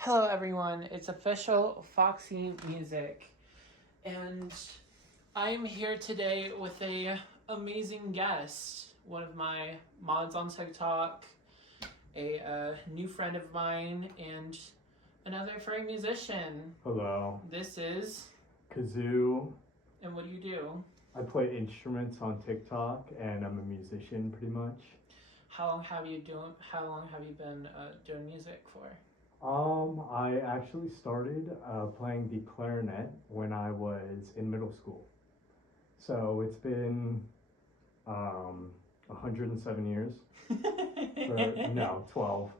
Hello, everyone. It's official Foxy Music, and I'm here today with a amazing guest. One of my mods on TikTok, a new friend of mine, and another furry musician. Hello. This is Kazoo. and what do you do? I play instruments on TikTok and I'm a musician pretty much. How long have you been doing music for? I actually started playing the clarinet when I was in middle school. So it's been 107 years. No, 12.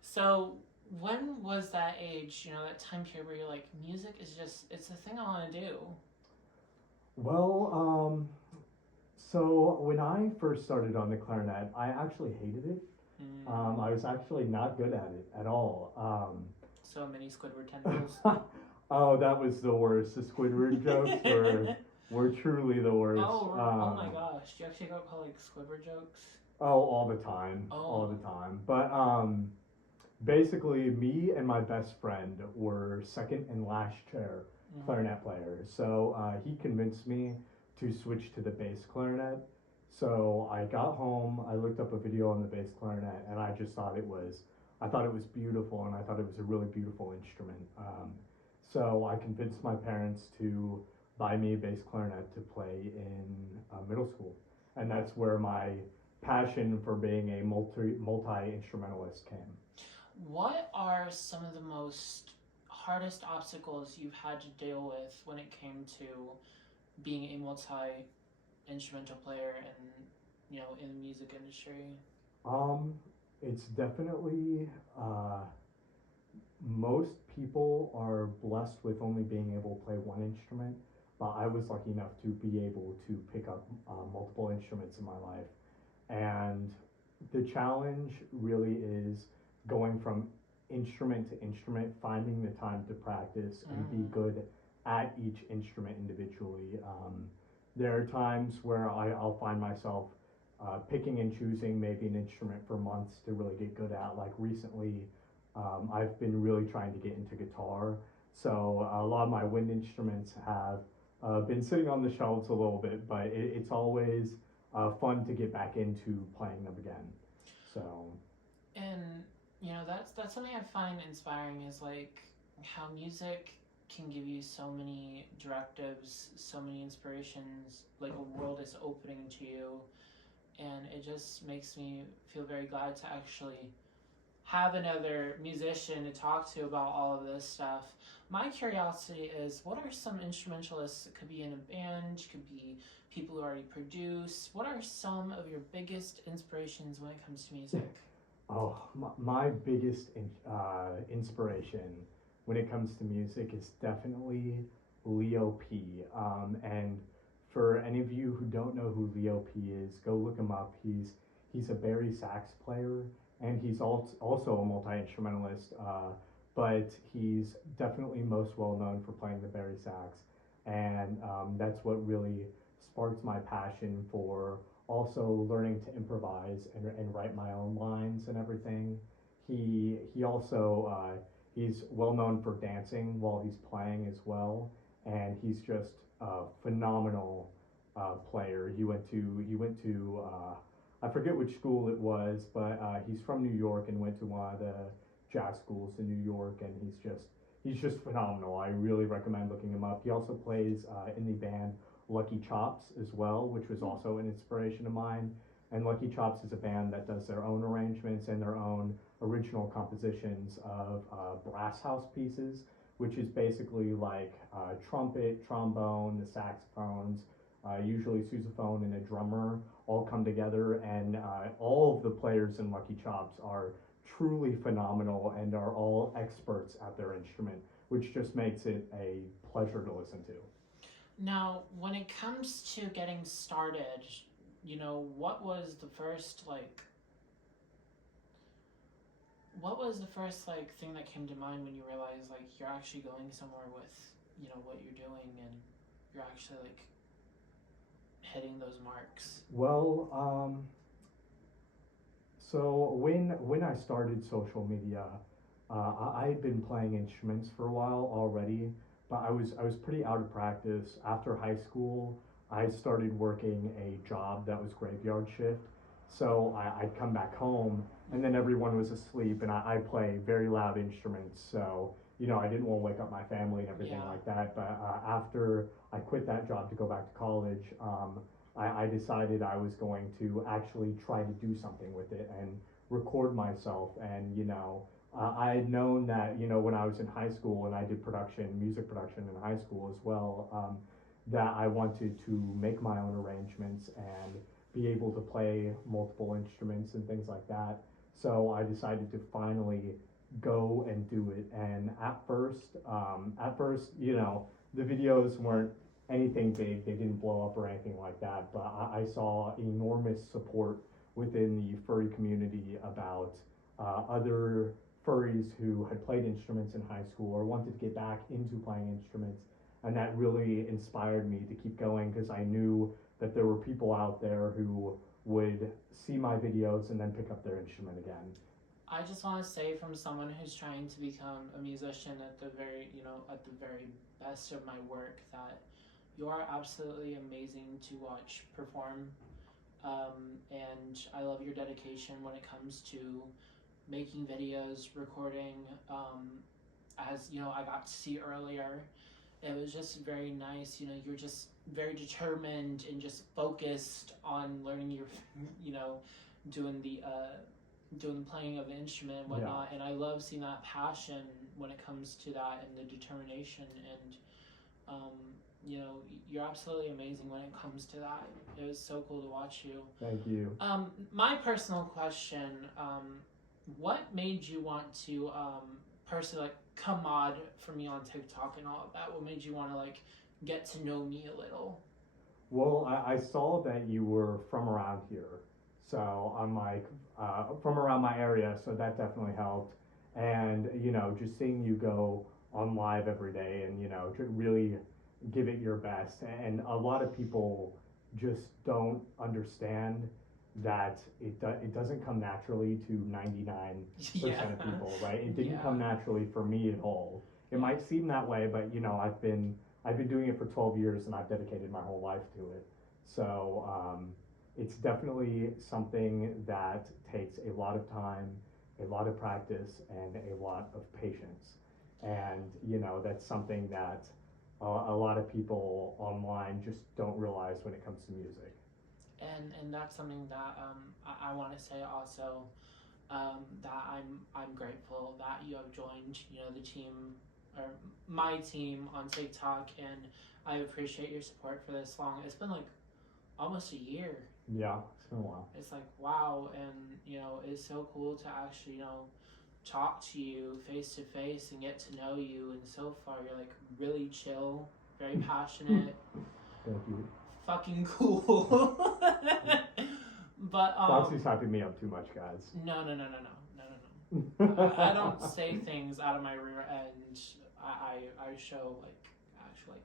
So when was that age? That time period where you're like, music is it's the thing I want to do. Well, so when I first started on the clarinet, I actually hated it. I was actually not good at it at all. So many Squidward tendrils. Oh, that was the worst. The Squidward jokes were truly the worst. Oh my gosh! Do you actually call like Squidward jokes? Oh, all the time, all the time. But basically, me and my best friend were second and last chair clarinet players. So he convinced me to switch to the bass clarinet. So I got home, I looked up a video on the bass clarinet, and I thought it was beautiful, and I thought it was a really beautiful instrument. So I convinced my parents to buy me a bass clarinet to play in middle school, and that's where my passion for being a multi instrumentalist came. What are some of the most hardest obstacles you've had to deal with when it came to being a multi instrumental player and in the music industry? Um, it's definitely most people are blessed with only being able to play one instrument, but I was lucky enough to be able to pick up multiple instruments in my life. And the challenge really is going from instrument to instrument, finding the time to practice and be good at each instrument individually. There are times where I'll find myself picking and choosing maybe an instrument for months to really get good at. Like recently, I've been really trying to get into guitar. So a lot of my wind instruments have been sitting on the shelves a little bit, but it's always fun to get back into playing them again. So. And that's something I find inspiring is like how music can give you so many directives, so many inspirations, like a world is opening to you, and it just makes me feel very glad to actually have another musician to talk to about all of this stuff. My curiosity is, what are some instrumentalists? It could be in a band, could be people who already produce. What are some of your biggest inspirations when it comes to music? Oh, my biggest inspiration when it comes to music is definitely Leo P. And for any of you who don't know who Leo P is, go look him up. He's a bari sax player, and he's also a multi instrumentalist. But he's definitely most well known for playing the bari sax, and that's what really sparked my passion for also learning to improvise and write my own lines and everything. He also he's well known for dancing while he's playing as well, and he's just a phenomenal player. He went to I forget which school it was, but he's from New York and went to one of the jazz schools in New York, and he's just phenomenal. I really recommend looking him up. He also plays in the band Lucky Chops as well, which was also an inspiration of mine. And Lucky Chops is a band that does their own arrangements and their own original compositions of brass house pieces, which is basically like trumpet, trombone, the saxophones, usually sousaphone, and a drummer all come together. And all of the players in Lucky Chops are truly phenomenal and are all experts at their instrument, which just makes it a pleasure to listen to. Now, when it comes to getting started, what was the first thing that came to mind when you realized like you're actually going somewhere with what you're doing and you're actually like hitting those marks? Well, so when I started social media, I had been playing instruments for a while already, but I was pretty out of practice. After high school, I started working a job that was graveyard shift. So I'd come back home, and then everyone was asleep, and I play very loud instruments. So I didn't want to wake up my family and everything Yeah. like that. But after I quit that job to go back to college, I decided I was going to actually try to do something with it and record myself. And I had known that when I was in high school and I did music production in high school as well, that I wanted to make my own arrangements and be able to play multiple instruments and things like that. So I decided to finally go and do it. And at first, the videos weren't anything big. They didn't blow up or anything like that. But I saw enormous support within the furry community about other furries who had played instruments in high school or wanted to get back into playing instruments. And that really inspired me to keep going because I knew that there were people out there who would see my videos and then pick up their instrument again. I just want to say, from someone who's trying to become a musician at the very best of my work, that you are absolutely amazing to watch perform. And I love your dedication when it comes to making videos, recording. As I got to see earlier, it was just very nice. You're just very determined and just focused on learning your, you know, doing the playing of the instrument and whatnot. Yeah. And I love seeing that passion when it comes to that and the determination. And um, you're absolutely amazing when it comes to that. It was so cool to watch you. Thank you. My personal question: what made you want to personally come mod for me on TikTok and all of that? What made you want to get to know me a little? Well, I saw that you were from around here. So I'm like, from around my area, so that definitely helped. And, just seeing you go on live every day and, to really give it your best. And a lot of people just don't understand that it doesn't come naturally to 99% Yeah. of people, right? It didn't Yeah. come naturally for me at all. It might seem that way, but, I've been doing it for 12 years and I've dedicated my whole life to it. So it's definitely something that takes a lot of time, a lot of practice, and a lot of patience. And, that's something that a lot of people online just don't realize when it comes to music. And that's something that I want to say also, that I'm grateful that you have joined the team, or my team on TikTok, and I appreciate your support for this long. It's been almost a year. Yeah, it's been a while. It's wow, and it's so cool to actually talk to you face to face and get to know you. And so far, you're really chill, very passionate, Thank you. fucking cool. But Foxy's hyping me up too much, guys. no, no, no, no, no, no, no, no. I don't say things out of my rear end. I show actually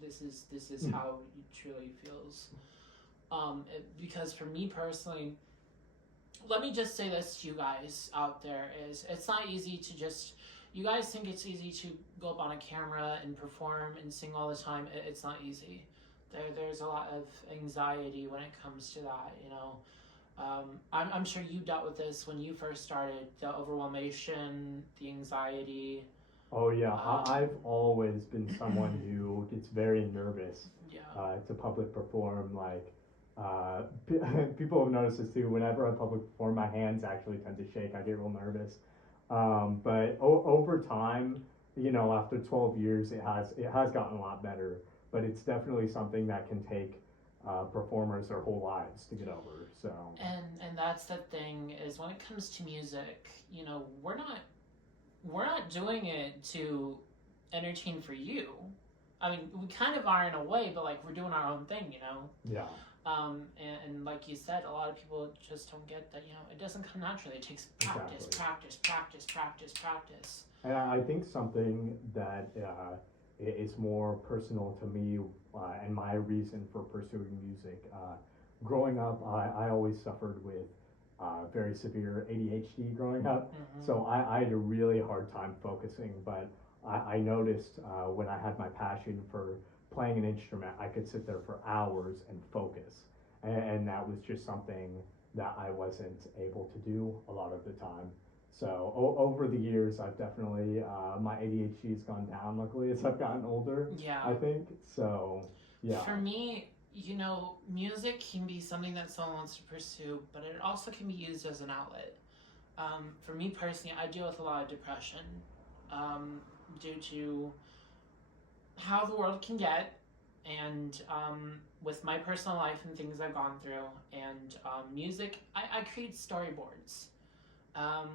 this is how it truly feels. Because for me personally, let me just say this to you guys out there: is it's not easy to just. You guys think it's easy to go up on a camera and perform and sing all the time. It's not easy. There's a lot of anxiety when it comes to that. I'm sure you dealt with this when you first started. The overwhelmation, the anxiety. Oh yeah, I've always been someone who gets very nervous Yeah. to public perform. People have noticed this too. Whenever I public perform, my hands actually tend to shake. I get real nervous. But over time, after 12 years, it has gotten a lot better. But it's definitely something that can take performers their whole lives to get over. So. And that's the thing, is when it comes to music, we're not doing it to entertain for you. I mean, we kind of are in a way, but we're doing our own thing. Yeah. And like you said, a lot of people just don't get that. It doesn't come naturally. It takes practice, Exactly. practice, practice, practice, practice. And I think something that is more personal to me and my reason for pursuing music. Growing up, I always suffered with very severe ADHD growing up, Mm-hmm. so I had a really hard time focusing. But I noticed when I had my passion for playing an instrument, I could sit there for hours and focus, and that was just something that I wasn't able to do a lot of the time. So over the years, I've definitely my ADHD has gone down. Luckily, as I've gotten older, Yeah. I think so. Yeah. For me, music can be something that someone wants to pursue, but it also can be used as an outlet. For me personally, I deal with a lot of depression um, due to how the world can get, and with my personal life and things I've gone through. And music, I create storyboards. Um,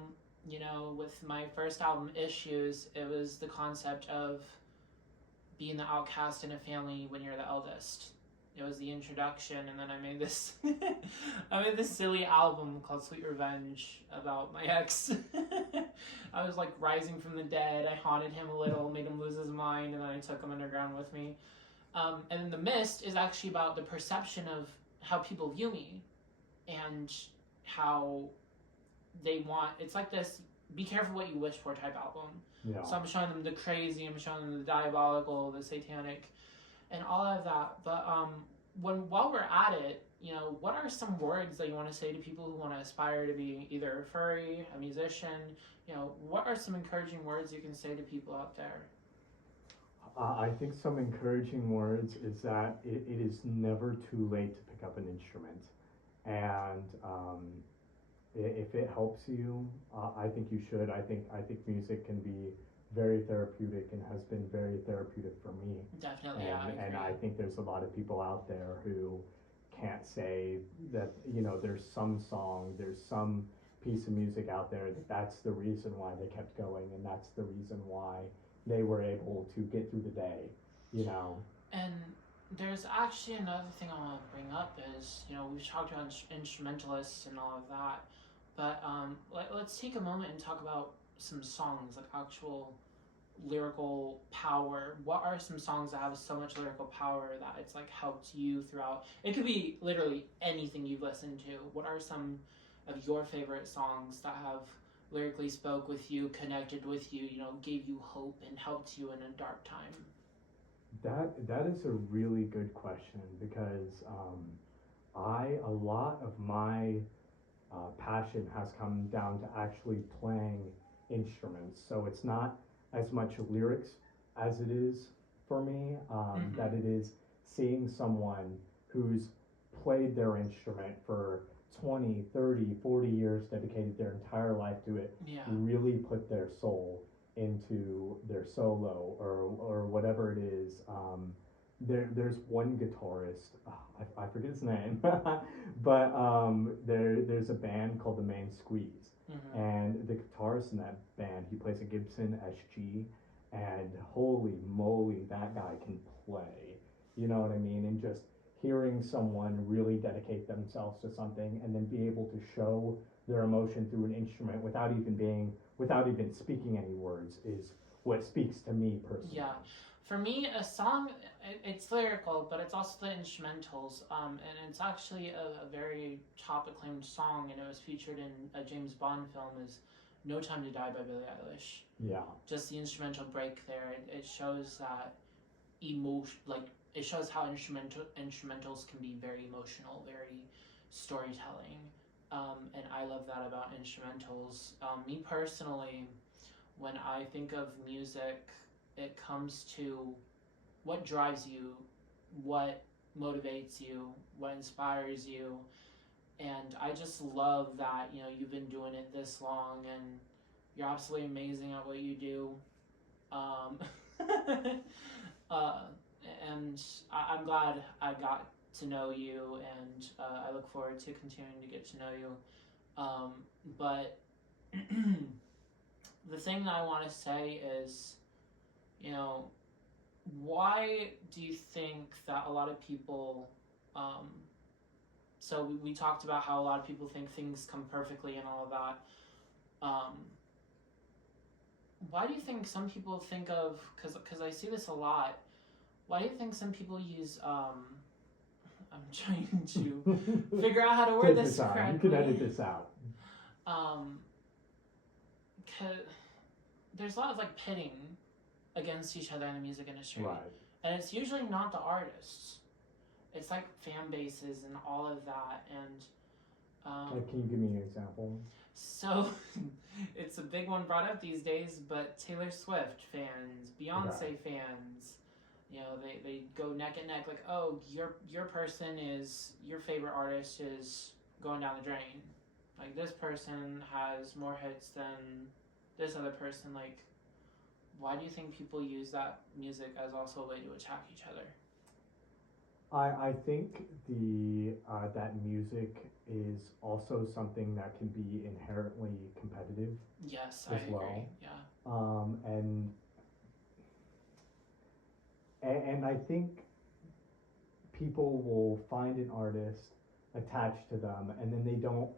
with my first album, Issues, it was the concept of being the outcast in a family when you're the eldest. It was the introduction, and then I made this I made this silly album called Sweet Revenge about my ex. I was like rising from the dead. I haunted him a little, made him lose his mind, and then I took him underground with me. And then The Mist is actually about the perception of how people view me and how they want. It's like this be careful what you wish for type album. Yeah. So I'm showing them the crazy, I'm showing them the diabolical, the satanic, and all of that. But while we're at it, what are some words that you want to say to people who want to aspire to be either a furry, a musician? What are some encouraging words you can say to people out there? I think some encouraging words is that it is never too late to pick up an instrument, and if it helps you, I think you should. I think music can be very therapeutic and has been very therapeutic for me. Definitely, And, yeah, I agree. and I think there's a lot of people out there who can't say that, there's some song, there's some piece of music out there that's the reason why they kept going, and that's the reason why they were able to get through the day. And there's actually another thing I want to bring up is, we've talked about instrumentalists and all of that, but let's take a moment and talk about some songs, like actual lyrical power. What are some songs that have so much lyrical power that it's like helped you throughout? It could be literally anything you've listened to. What are some of your favorite songs that have lyrically spoke with you, connected with you, gave you hope and helped you in a dark time? That is a really good question because a lot of my passion has come down to actually playing instruments. So it's not as much lyrics as it is for me, that it is seeing someone who's played their instrument for 20, 30, 40 years, dedicated their entire life to it, Yeah. really put their soul into their solo or whatever it is. There's one guitarist, I forget his name, but there's a band called the Main Squeeze, and the guitarist in that band, he plays a Gibson SG, and holy moly, that guy can play. You know what I mean? And just hearing someone really dedicate themselves to something and then be able to show their emotion through an instrument without even speaking any words is what speaks to me personally. Yeah. For me, a song, it's lyrical, but it's also the instrumentals, and it's actually a very top acclaimed song, and it was featured in a James Bond film as No Time to Die by Billie Eilish. Yeah. Just the instrumental break there, it shows that it shows how instrumentals can be very emotional, very storytelling, and I love that about instrumentals. Me personally, when I think of music, it comes to what drives you, what motivates you, what inspires you, and I just love that you've been doing it this long, and you're absolutely amazing at what you do. And I'm glad I got to know you, and I look forward to continuing to get to know you. But the thing that I want to say is, why do you think that a lot of people, so we talked about how a lot of people think things come perfectly and all of that. Why do you think some people think of, because I see this a lot, why do you think some people use, I'm trying to figure out how to word Take this your time. correctly. You can edit this out. um, 'cause there's a lot of like pitting against each other in the music industry, Right. and it's usually not the artists. It's like fan bases and all of that, and Like, can you give me an example? so it's a big one brought up these days. But Taylor Swift fans, Beyonce fans, you know, they go neck and neck. Like, oh, your person is your favorite artist is going down the drain. Like this person has more hits than this other person. Like, why do you think people use that music as also a way to attack each other? I think the that music is also something that can be inherently competitive Yes, I as agree. well. Yeah. Um, and and I think people will find an artist attached to them, and then they don't.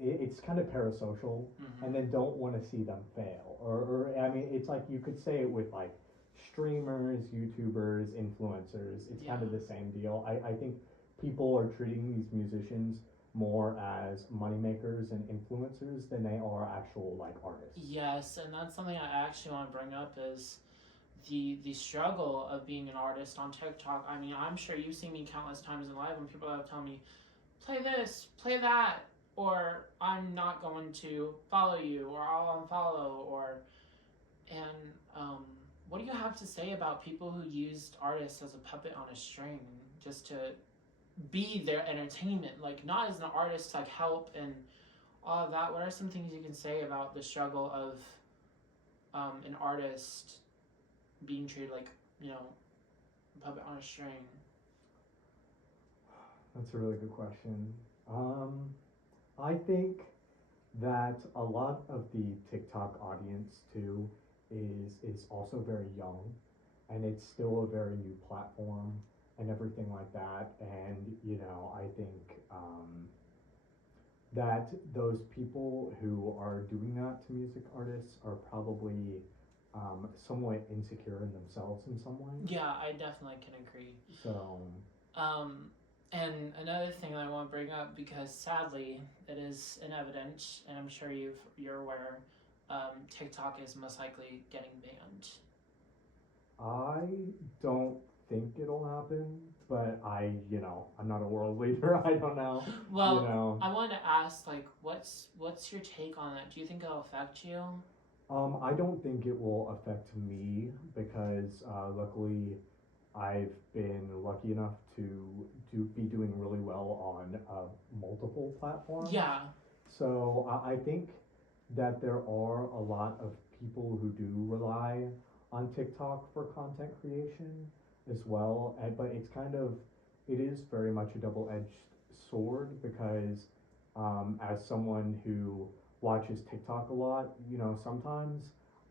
It's kind of parasocial, Mm-hmm. and then don't want to see them fail. Or I mean, it's like you could say it with like streamers, YouTubers, influencers. It's kind of Yeah. the same deal. I think people are treating these musicians more as moneymakers and influencers than they are actual like artists. Yes, and that's something I actually want to bring up is the struggle of being an artist on TikTok. I mean, I'm sure you've seen me countless times in live when people have told me, play this, play that, or I'm not going to follow you, or I'll unfollow, or and what do you have to say about people who used artists as a puppet on a string just to be their entertainment, like not as an artist to like help and all of that? What are some things you can say about the struggle of an artist being treated like, you know, a puppet on a string? That's a really good question. I think that a lot of the TikTok audience too is also very young, and it's still a very new platform and everything like that. And you know, I think that those people who are doing that to music artists are probably somewhat insecure in themselves in some way. Yeah, I definitely can agree. So Um, and another thing I want to bring up, because sadly it is in evidence, and I'm sure you're aware, TikTok is most likely getting banned. I don't think it'll happen, but you know, I'm not a world leader. I don't know. Well, You know, I wanted to ask, like, what's your take on that? Do you think it'll affect you? I don't think it will affect me because luckily I've been lucky enough to be doing really well on multiple platforms. Yeah. So I think that there are a lot of people who do rely on TikTok for content creation as well. But it's kind of, it is very much a double-edged sword because as someone who watches TikTok a lot, you know, sometimes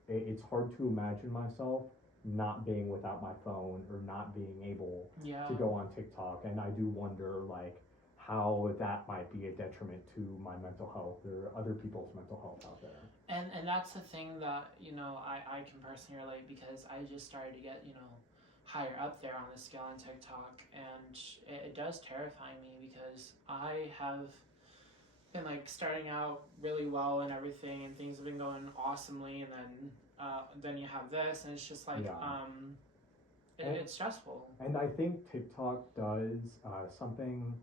it's hard to imagine myself not being without my phone or not being able Yeah. to go on TikTok. And I do wonder, like, how that might be a detriment to my mental health or other people's mental health out there. And that's the thing that, you know, I can personally relate, because I just started to get, you know, higher up there on the scale on TikTok, and it does terrify me because I have been like starting out really well and everything, and things have been going awesomely, and then you have this, and it's just like Yeah. it's stressful. And I think TikTok does something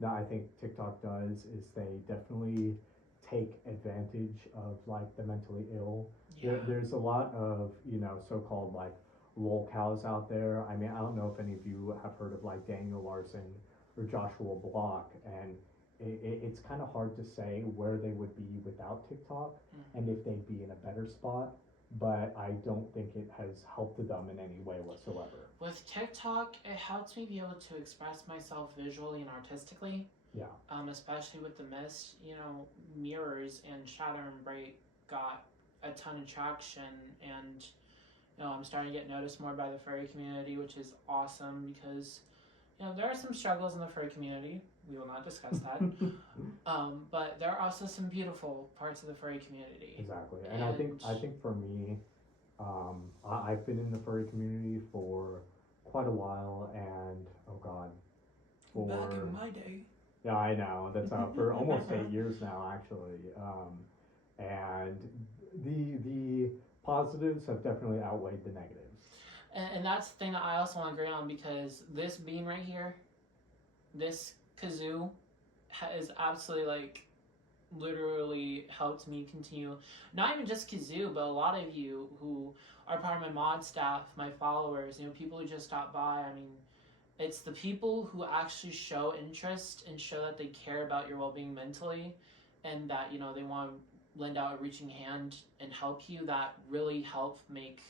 that I think TikTok does is they definitely take advantage of like the mentally ill. Yeah. There's a lot of, you know, so-called like lolcows out there. I mean, I don't know if any of you have heard of like Daniel Larson or Joshua Block, and it's kind of hard to say where they would be without TikTok and if they'd be in a better spot. But I don't think it has helped them in any way whatsoever. With TikTok, it helps me be able to express myself visually and artistically. Yeah. Especially with the mist, you know, mirrors and shatter and break got a ton of traction, and you know, I'm starting to get noticed more by the furry community, which is awesome because, you know, there are some struggles in the furry community. We will not discuss that. But there are also some beautiful parts of the furry community. Exactly, and I think for me, I've been in the furry community for quite a while, and oh god, back in my day. Yeah, I know. That's for almost 8 years now, actually. And the positives have definitely outweighed the negatives. And that's the thing that I also want to agree on, because this bean right here, this kazoo, is absolutely like literally helped me continue. Not even just kazoo, but a lot of you who are part of my mod staff, my followers, people who just stop by. I mean, it's the people who actually show interest and show that they care about your well-being mentally, and that they want to lend out a reaching hand and help you, that really help make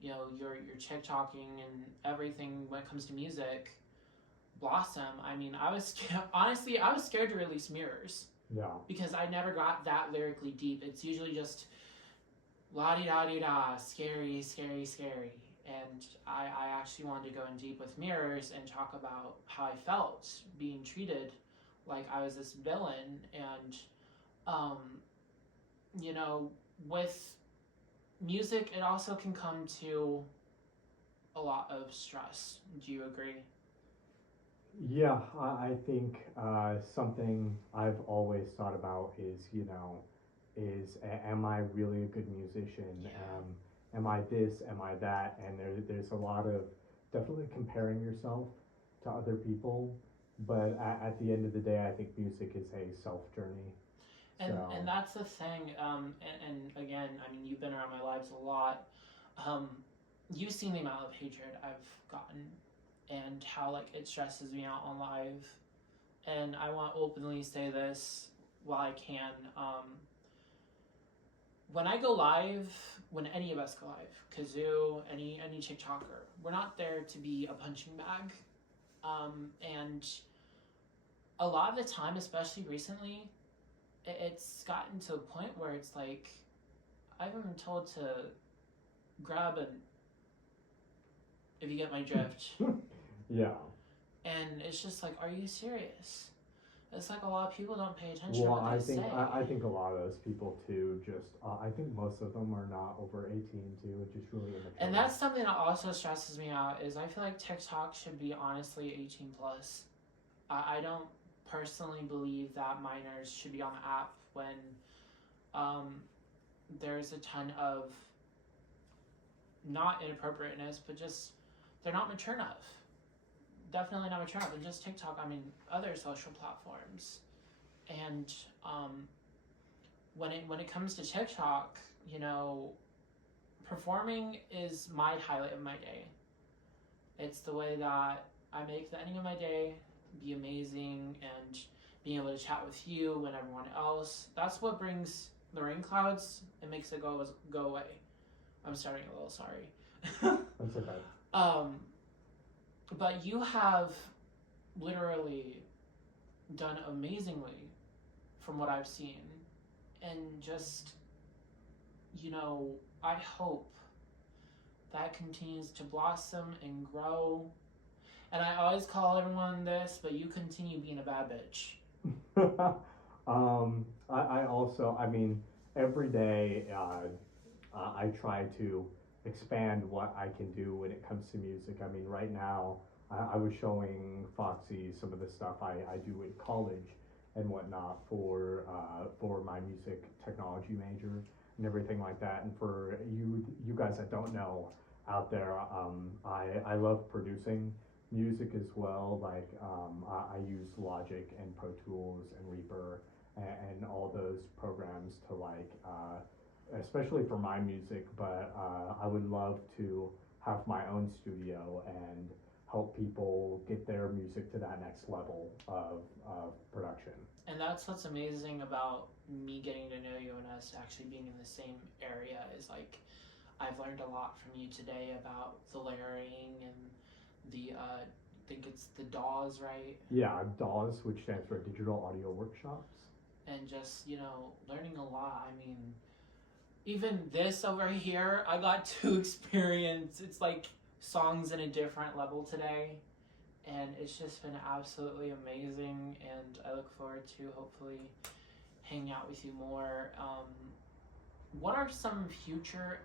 your TikToking and everything when it comes to music blossom. I mean, honestly, I was scared to release Mirrors. Yeah. Because I never got that lyrically deep. It's usually just la di da di da, scary, scary, scary. And I actually wanted to go in deep with Mirrors and talk about how I felt being treated like I was this villain. And, with music, it also can come to a lot of stress. Do you agree? Yeah, I think something I've always thought about is am I really a good musician? Am I this? Am I that? And there's a lot of definitely comparing yourself to other people, but at the end of the day, I think music is a self journey. And that's the thing. And again, I mean, you've been around my lives a lot. You've seen the amount of hatred I've gotten, and how like it stresses me out on live. And I want to openly say this while I can. When I go live, when any of us go live, Kazoo, any TikToker, we're not there to be a punching bag. And a lot of the time, especially recently, it's gotten to a point where it's like I've been told to grab if you get my drift. Yeah. And it's just like, are you serious? It's like a lot of people don't pay attention Well, to what they say. I think a lot of those people too. Just I think most of them are not over 18 too. Just really immature. And that's something that also stresses me out. Is I feel like TikTok should be honestly 18 plus. I don't personally believe that minors should be on the app when there's a ton of not inappropriateness, but just they're not mature enough. Definitely not mature enough. And just TikTok, I mean, other social platforms. And when it comes to TikTok, performing is my highlight of my day. It's the way that I make the ending of my day be amazing, and being able to chat with you and everyone else. That's what brings the rain clouds. It makes it go away. I'm starting a little sorry. That's okay. But you have literally done amazingly from what I've seen. And just, I hope that continues to blossom and grow. And I always call everyone this, but you continue being a bad bitch. I also, I mean, every day I try to expand what I can do when it comes to music. I mean, right now, I was showing Foxy some of the stuff I do in college and whatnot for my music technology major and everything like that. And for you guys that don't know out there, I love producing music as well. Like I use Logic and Pro Tools and Reaper and all those programs to especially for my music, but I would love to have my own studio and help people get their music to that next level of production. And that's what's amazing about me getting to know you and us actually being in the same area, is like I've learned a lot from you today about the layering and the I think it's the DAWs, right? Yeah, DAWs, which stands for Digital Audio Workshops. And just, learning a lot. I mean, even this over here, I got to experience, it's like songs in a different level today. And it's just been absolutely amazing. And I look forward to hopefully hanging out with you more. What are some future,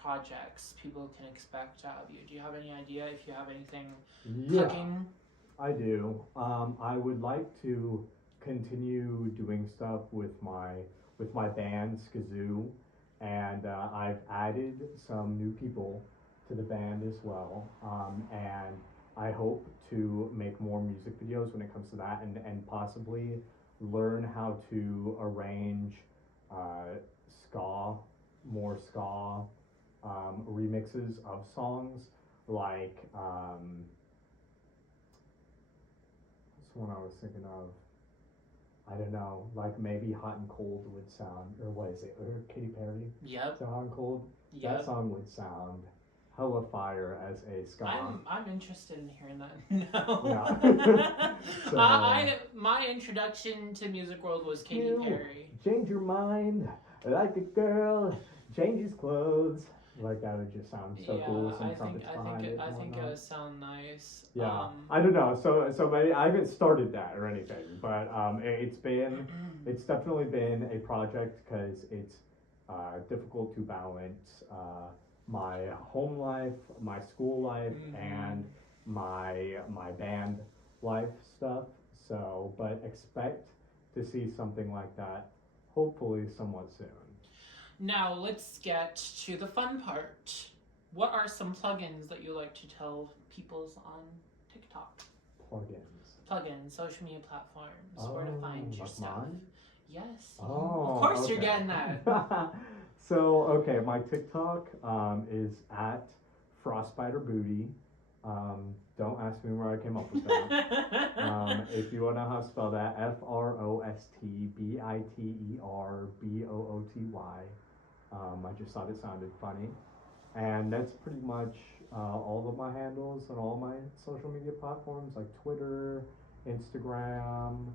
projects people can expect out of you? Do you have any idea if you have anything cooking? I do. I would like to continue doing stuff with my band Skazoo, and I've added some new people to the band as well. And I hope to make more music videos when it comes to that, and possibly learn how to arrange uh, ska, more ska remixes of songs like what's the one I was thinking of? I don't know, like maybe Hot and Cold would sound, or what is it? Or Katy Perry? Yep. Is it Hot and Cold? Yep. That song would sound hella fire as a ska. I'm interested in hearing that. No. Yeah. So, my introduction to music world was Katy you Perry. change your mind like a girl changes clothes. Like that would just sound so cool. Some trumpets behind it. I think it would sound nice. Yeah, I don't know. So maybe I haven't started that or anything, but it's definitely been a project because it's difficult to balance my home life, my school life, and my band life stuff. So, but expect to see something like that, hopefully somewhat soon. Now let's get to the fun part. What are some plugins that you like to tell people's on TikTok? Plugins, social media platforms, where to find your like stuff. mine? Yes. Oh, of course okay. you're getting that. So, okay, my TikTok is at Frostbiterbooty. Don't ask me where I came up with that. If you want to know how to spell that, FROSTBITERBOOTY. I just thought it sounded funny. And that's pretty much all of my handles on all my social media platforms like Twitter, Instagram.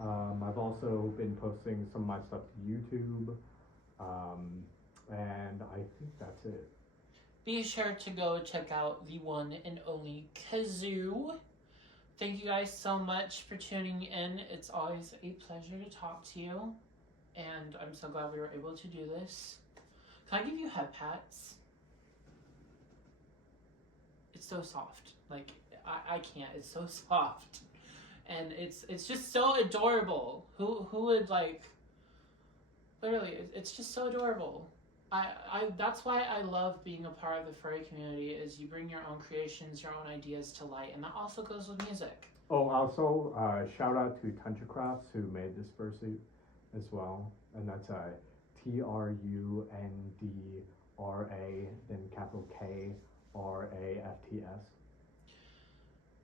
I've also been posting some of my stuff to YouTube. And I think that's it. Be sure to go check out the one and only Kazoo. Thank you guys so much for tuning in. It's always a pleasure to talk to you. And I'm so glad we were able to do this. Can I give you head pats? It's so soft. Like, I can't. It's so soft. And it's just so adorable. Who would, like... Literally, it's just so adorable. I that's why I love being a part of the furry community, is you bring your own creations, your own ideas to light, and that also goes with music. Oh, also, shout out to Tundra Crafts who made this fursuit as well, and that's TRUNDRA, then capital KRAFTS.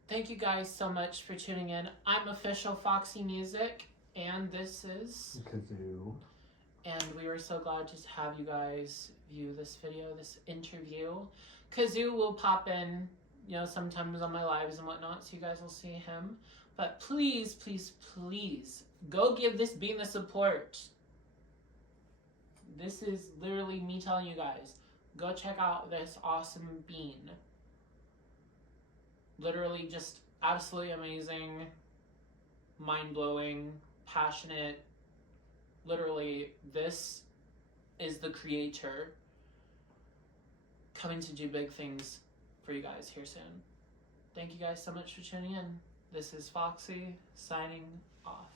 Thank you guys so much for tuning in. I'm Official Foxy Music, and this is Kazoo. And we were so glad to have you guys view this video, this interview. Kazoo will pop in, sometimes on my lives and whatnot, so you guys will see him. But please, please, please, go give this bean the support. This is literally me telling you guys, go check out this awesome bean. Literally just absolutely amazing, mind-blowing, passionate. Literally, this is the creator coming to do big things for you guys here soon. Thank you guys so much for tuning in. This is Foxy signing off.